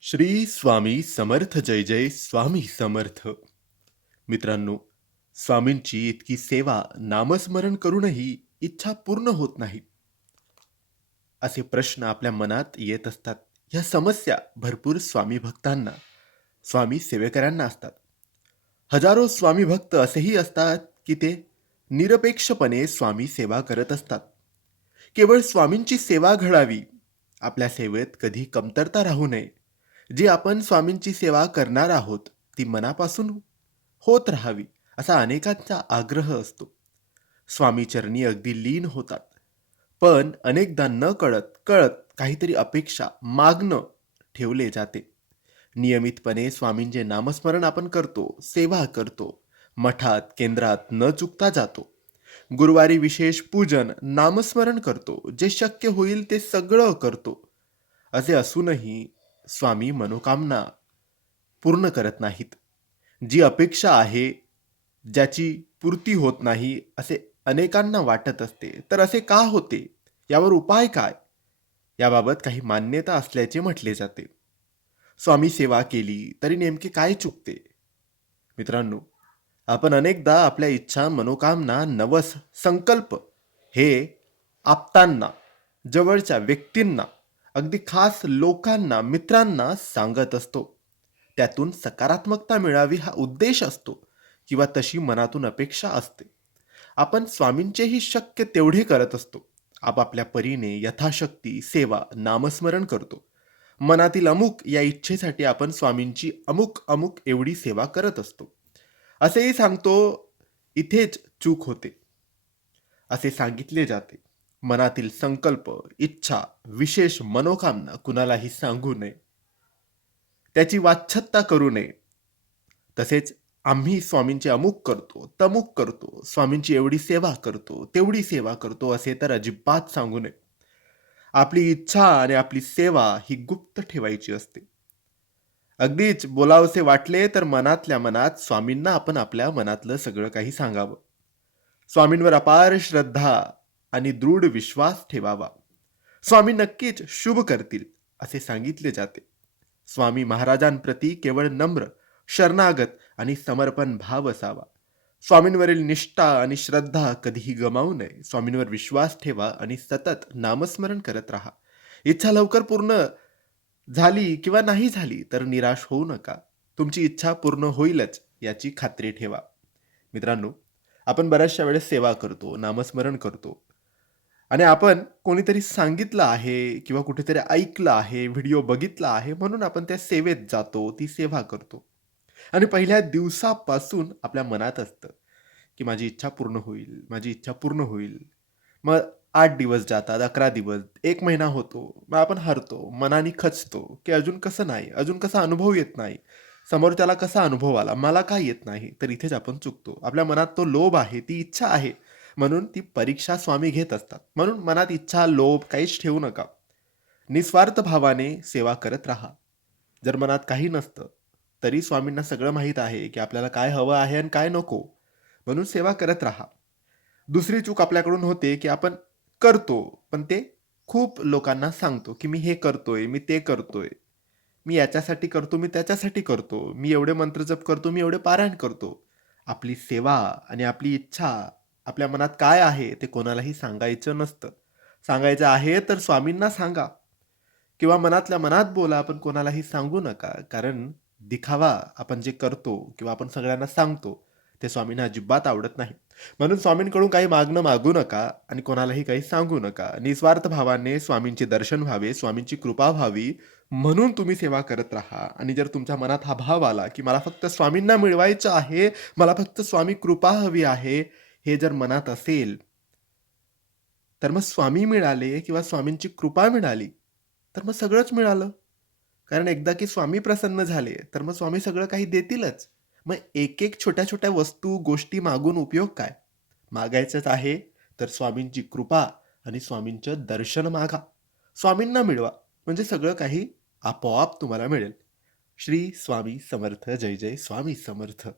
श्री स्वामी समर्थ जय जय स्वामी समर्थ. मित्रांनो स्वामींची इतकी सेवा नामस्मरण करूनही इच्छा पूर्ण होत नाही. असे प्रश्न आपल्या मनात येत असतात. ह्या समस्या भरपूर स्वामी भक्तांना स्वामी सेवेकऱ्यांना असतात. हजारो स्वामी भक्त असेही असतात की ते निरपेक्षपणे स्वामी सेवा करत असतात. केवळ स्वामींची सेवा घडावी आपल्या सेवेत कधी कमतरता राहू नये जी आपण स्वामींची सेवा करणार आहोत ती मनापासून होत राहावी असा अनेकांचा आग्रह असतो. स्वामीचरणी अगदी लीन होतात. पण अनेकदा न कळत कळत काहीतरी अपेक्षा मागणं ठेवले जाते. नियमितपणे स्वामींचे नामस्मरण आपण करतो सेवा करतो. मठात केंद्रात न चुकता जातो. गुरुवारी विशेष पूजन नामस्मरण करतो. जे शक्य होईल ते सगळं करतो. असे असूनही स्वामी मनोकामना पूर्ण करत नाहीत. जी अपेक्षा आहे ज्याची पूर्ती होत नाही असे अनेकांना वाटत असते. तर असे का होते? यावर उपाय काय? याबाबत काही मान्यता असल्याचे म्हटले जाते. स्वामी सेवा केली तरी नेमके काय चुकते? मित्रांनो आपण अनेकदा आपल्या इच्छा मनोकामना नवस संकल्प हे आप्तांना जवळच्या व्यक्तींना अगदी खास लोकांना मित्रांना सांगत असतो. त्यातून सकारात्मकता मिळावी हा उद्देश असतो किंवा तशी मनातून अपेक्षा असते. आपण स्वामींचेही शक्य तेवढे करत असतो. आपापल्या परीने यथाशक्ती सेवा नामस्मरण करतो. मनातील अमुक या इच्छेसाठी आपण स्वामींची अमुक अमुक एवढी सेवा करत असतो. असेही सांगतो इथेच चूक होते. असे सांगितले जाते. मनातील संकल्प इच्छा विशेष मनोकामना कुणालाही सांगू नये. त्याची वाच्छत्ता करू नये. तसेच आम्ही स्वामींचे अमुक करतो तमुक करतो स्वामींची एवढी सेवा करतो तेवढी सेवा करतो असे तर अजिबात सांगू नये. आपली इच्छा आणि आपली सेवा ही गुप्त ठेवायची असते. अगदीच बोलावसे वाटले तर मनातल्या मनात स्वामींना आपण आपल्या मनातलं सगळं काही सांगावं. स्वामींवर अपार श्रद्धा आणि दृढ विश्वास ठेवावा. स्वामी नक्कीच शुभ करतील असे सांगितले जाते. स्वामी महाराजांप्रती केवळ नम्र शरणागत आणि समर्पण भाव असावा. स्वामींवरील निष्ठा आणि श्रद्धा कधीही गमावू नये. स्वामींवर विश्वास ठेवा आणि सतत नामस्मरण करत राहा. इच्छा लवकर पूर्ण झाली किंवा नाही झाली तर निराश होऊ नका. तुमची इच्छा पूर्ण होईलच याची खात्री ठेवा. मित्रांनो आपण बऱ्याचशा वेळेस सेवा करतो नामस्मरण करतो. आणि आपण कोणीतरी सांगितलं आहे किंवा कुठेतरी ऐकलं आहे व्हिडिओ बघितला आहे म्हणून आपण त्या सेवेत जातो ती सेवा करतो. आणि पहिल्या दिवसापासून आपल्या मनात असतं की माझी इच्छा पूर्ण होईल माझी इच्छा पूर्ण होईल. मग आठ दिवस जातात अकरा दिवस एक महिना होतो मग आपण हरतो मनाने खचतो की अजून कसं नाही अजून कसा अनुभव येत नाही. समोर त्याला कसा अनुभव आला मला काय येत नाही तर इथेच आपण चुकतो. आपल्या मनात तो लोभ आहे ती इच्छा आहे. म्हणून ती परीक्षा स्वामी घेत असतात. म्हणून मनात इच्छा लोभ काहीच ठेवू नका. निस्वार्थ भावाने सेवा करत राहा. जर मनात काही नसतं तरी स्वामींना सगळं माहीत आहे की आपल्याला काय हवं आहे आणि काय नको. म्हणून सेवा करत राहा. दुसरी चूक आपल्याकडून होते की आपण करतो पण ते खूप लोकांना सांगतो की मी हे करतोय मी ते करतोय. मी याच्यासाठी करतो मी त्याच्यासाठी करतो. मी एवढे मंत्रजप करतो मी एवढे पारायण करतो. आपली सेवा आणि आपली इच्छा आपल्या मनात काय आहे ते कोणालाही सांगायचं नसतं. सांगायचं आहे तर स्वामींना सांगा. किंवा मनातल्या मनात बोला पण कोणालाही सांगू नका. कारण दिखावा आपण जे करतो किंवा आपण सगळ्यांना सांगतो ते स्वामींना अजिबात आवडत नाही. म्हणून स्वामींकडून काही मागणं मागू नका आणि कोणालाही काही सांगू नका. निस्वार्थ भावाने स्वामींचे दर्शन व्हावे स्वामींची कृपा व्हावी म्हणून तुम्ही सेवा करत राहा. आणि जर तुमच्या मनात हा भाव आला की मला फक्त स्वामींना मिळवायचं आहे मला फक्त स्वामी कृपा हवी आहे हे जर मनात असेल तर मग स्वामी मिळाले किंवा स्वामींची कृपा मिळाली तर मग सगळंच मिळालं. कारण एकदा की स्वामी प्रसन्न झाले तर मग स्वामी सगळं काही देतीलच. मग एक एक छोट्या छोट्या वस्तू गोष्टी मागून उपयोग काय? मागायचंच आहे तर स्वामींची कृपा आणि स्वामींचं दर्शन मागा. स्वामींना मिळवा म्हणजे सगळं काही आपोआप तुम्हाला मिळेल. श्री स्वामी समर्थ जय जय स्वामी समर्थ.